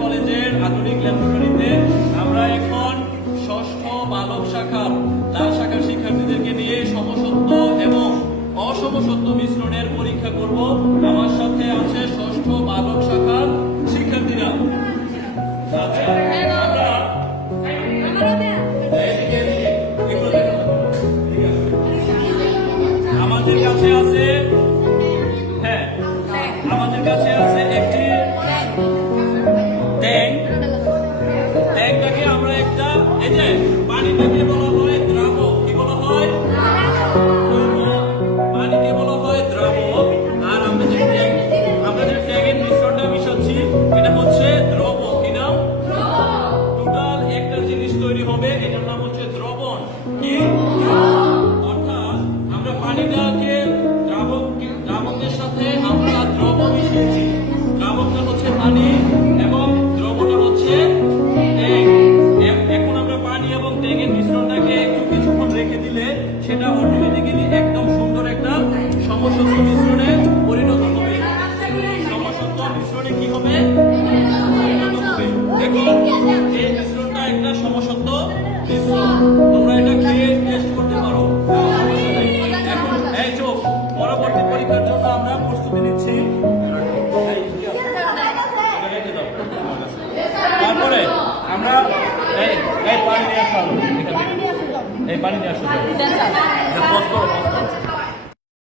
কলেজের আধুনিক ল্যাবরেটরিতে আমরা এখন ষষ্ঠ বালক শাখার লাল শাখার শিক্ষার্থীদেরকে নিয়ে সমসত্ব এবং অসমসত্ব মিশ্রণের পরীক্ষা করব আমার সাথে আছে ষষ্ঠ বালক শাখার শিক্ষার্থীরা। আমাদের কাছে আছে যে পানিটাকে বলা হয় দ্রাবক কি বলা হয়? পানিকে বলা হয় দ্রাবক আর আমরা যে ট্যাঙ্ক আমরা যে ট্যাঙ্কের মিশ্রণটা মিশাচ্ছি এটা হচ্ছে দ্রব। কি নাম? টোটাল একটা জিনিস তৈরি হবে এটার নাম দিলে সেটা অটোমেটিক্যালি একদম সুন্দর একটা সমসত্ব মিশ্রণে পরিণত হবে। সমসত্ব মিশ্রণে কি হবে? দেখো এই মিশ্রণটা একটা সমসত্ব তোমরা এটা খেয়ে টেস্ট করতে পারো। এখন এই চোখ পরবর্তী পরীক্ষার জন্য আমরা প্রস্তুতি নিচ্ছি। তারপরে আমরা এই পানি নিয়ে আসো।